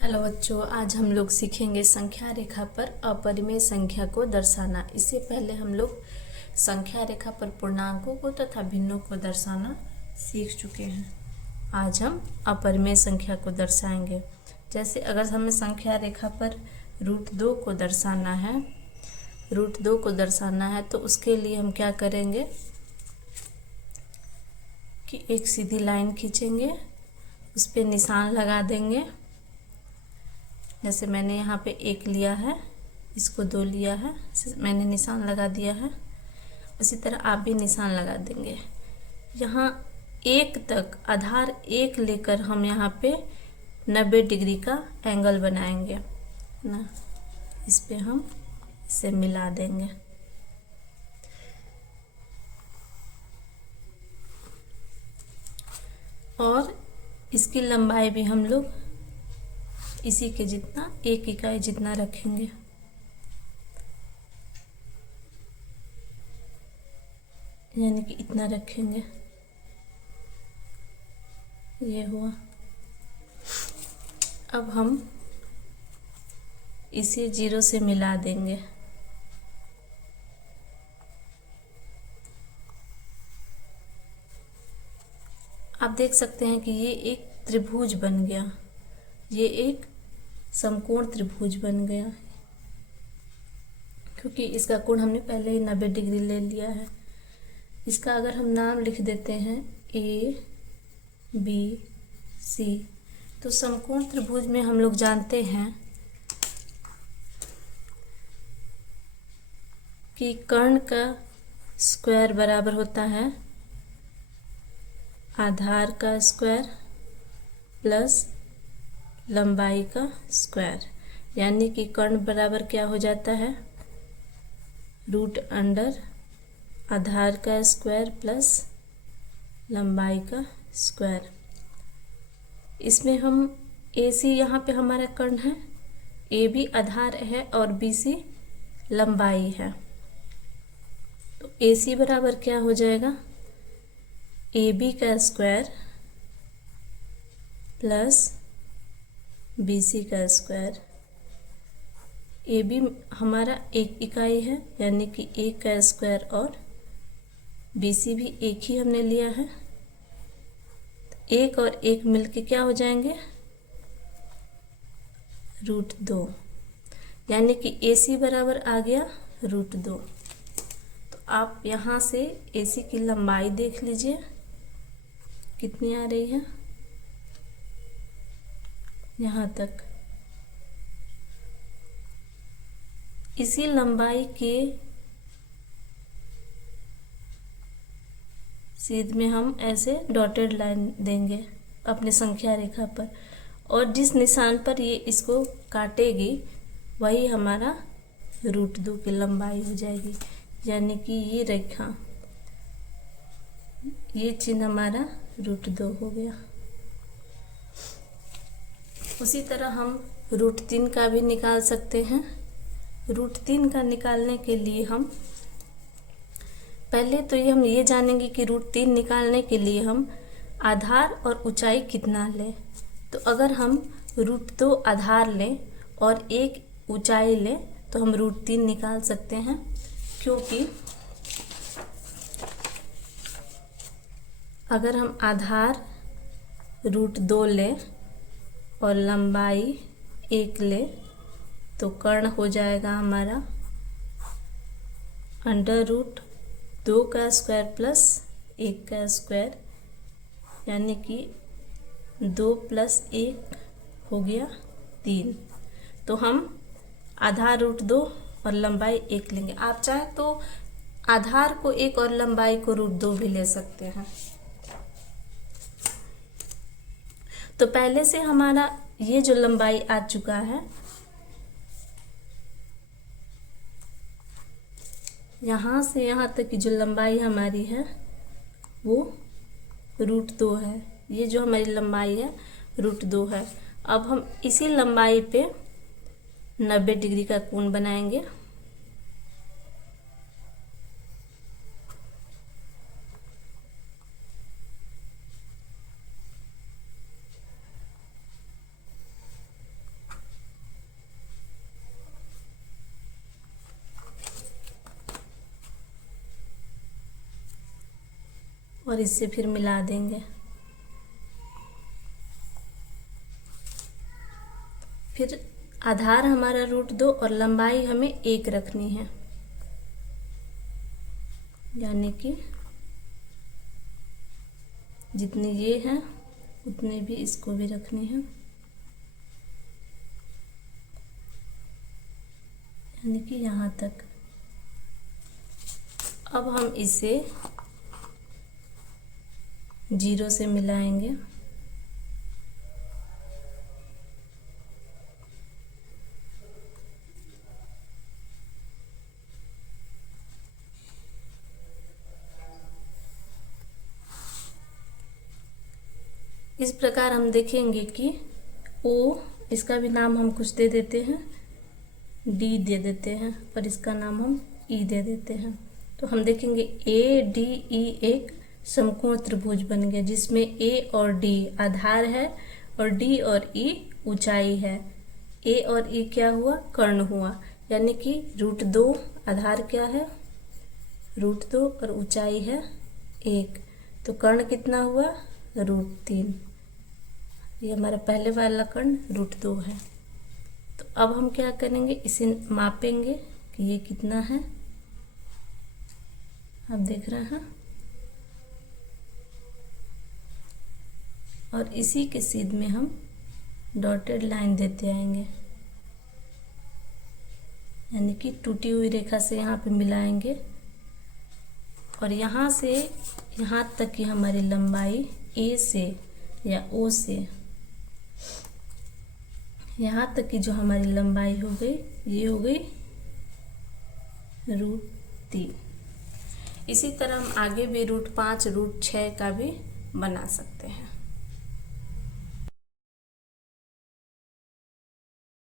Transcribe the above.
Hello बच्चों, आज हम लोग सीखेंगे संख्या रेखा पर अपरिमेय संख्या को दर्शाना। इससे पहले हम लोग संख्या रेखा पर पूर्णांकों को तथा भिन्नों को दर्शाना सीख चुके हैं। आज हम अपरिमेय संख्या को दर्शाएंगे। जैसे अगर हमें संख्या रेखा पर √2 को दर्शाना है, तो उसके लिए हम क्या करेंगे कि एक सीधी लाइन खींचेंगे, उस पर निशान लगा देंगे। जैसे मैंने यहाँ पे 1 लिया है, इसको 2 लिया है, मैंने निशान लगा दिया है। उसी तरह आप भी निशान लगा देंगे। यहाँ 1 तक आधार 1 लेकर हम यहाँ पे 90 डिग्री का एंगल बनाएंगे ना। इस पे हम इसे मिला देंगे। और इसकी लंबाई भी हम लोग इसी के जितना 1 इकाई जितना रखेंगे। यानी कि इतना रखेंगे। ये हुआ। अब हम इसे 0 से मिला देंगे। आप देख सकते हैं कि ये एक त्रिभुज बन गया, ये एक समकोण त्रिभुज बन गया, क्योंकि इसका कोण हमने पहले ही 90 डिग्री ले लिया है। इसका अगर हम नाम लिख देते हैं ABC, तो समकोण त्रिभुज में हम लोग जानते हैं कि कर्ण का स्क्वायर बराबर होता है आधार का स्क्वायर प्लस लंबाई का स्क्वायर। यानी कि कर्ण बराबर क्या हो जाता है, √अंडर आधार का स्क्वायर प्लस लंबाई का स्क्वायर। इसमें हम AC यहाँ पे हमारा कर्ण है, AB आधार है और BC लंबाई है। तो AC बराबर क्या हो जाएगा, AB का स्क्वायर प्लस BC का स्क्वायर। AB हमारा 1 इकाई है, यानी कि 1 का स्क्वायर, और BC भी 1 ही हमने लिया है। 1 और 1 मिलके क्या हो जाएंगे, √2। यानी कि AC बराबर आ गया √2। तो आप यहाँ से AC की लंबाई देख लीजिए कितनी आ रही है, यहाँ तक। इसी लंबाई के सीध में हम ऐसे डॉटेड लाइन देंगे अपने संख्या रेखा पर, और जिस निशान पर ये इसको काटेगी वही हमारा √2 की लंबाई हो जाएगी। यानी कि ये रेखा, ये चिन्ह हमारा √2 हो गया। उसी तरह हम √3 का भी निकाल सकते हैं। √3 का निकालने के लिए हम पहले तो हम ये जानेंगे कि √3 निकालने के लिए हम आधार और ऊंचाई कितना लें। तो अगर हम √2 आधार लें और 1 ऊंचाई लें तो हम √3 निकाल सकते हैं, क्योंकि अगर हम आधार √2 लें और लंबाई 1 लें तो कर्ण हो जाएगा हमारा √2 का स्क्वायर प्लस 1 का स्क्वायर। यानी कि 2 + 1 हो गया 3। तो हम आधार √2 और लंबाई 1 लेंगे। आप चाहे तो आधार को 1 और लंबाई को √2 भी ले सकते हैं। तो पहले से हमारा ये जो लंबाई आ चुका है, यहाँ से यहाँ तक की जो लंबाई हमारी है वो √2 है। ये जो हमारी लंबाई है √2 है। अब हम इसी लंबाई पे 90 डिग्री का कोण बनाएंगे। और इससे फिर मिला देंगे। फिर आधार हमारा √2 और लंबाई हमें 1 रखनी है, यानी कि जितनी ये है उतनी भी इसको भी रखनी है, यानी कि यहाँ तक। अब हम इसे 0 से मिलाएंगे। इस प्रकार हम देखेंगे कि O, इसका भी नाम हम कुछ दे देते हैं, D दे देते हैं, और इसका नाम हम E दे देते हैं। तो हम देखेंगे ADE एक समकोण त्रिभुज बन गया, जिसमें A और D आधार है और D और E ऊंचाई है। A और E क्या हुआ? कर्ण हुआ, यानी कि √2 आधार क्या है? √2 और ऊंचाई है 1, तो कर्ण कितना हुआ? √3। ये हमारा पहले वाला कर्ण √2 है। तो अब हम क्या करेंगे, इसे मापेंगे कि ये कितना है। आप देख रहे हैं, और इसी के सीध में हम डॉटेड लाइन देते आएंगे, यानी कि टूटी हुई रेखा से यहाँ पे मिलाएंगे, और यहाँ से यहाँ तक की हमारी लंबाई A से या O से यहाँ तक की जो हमारी लंबाई हो गई, ये हो गई √3। इसी तरह हम आगे भी √5, √6 का भी बना सकते हैं।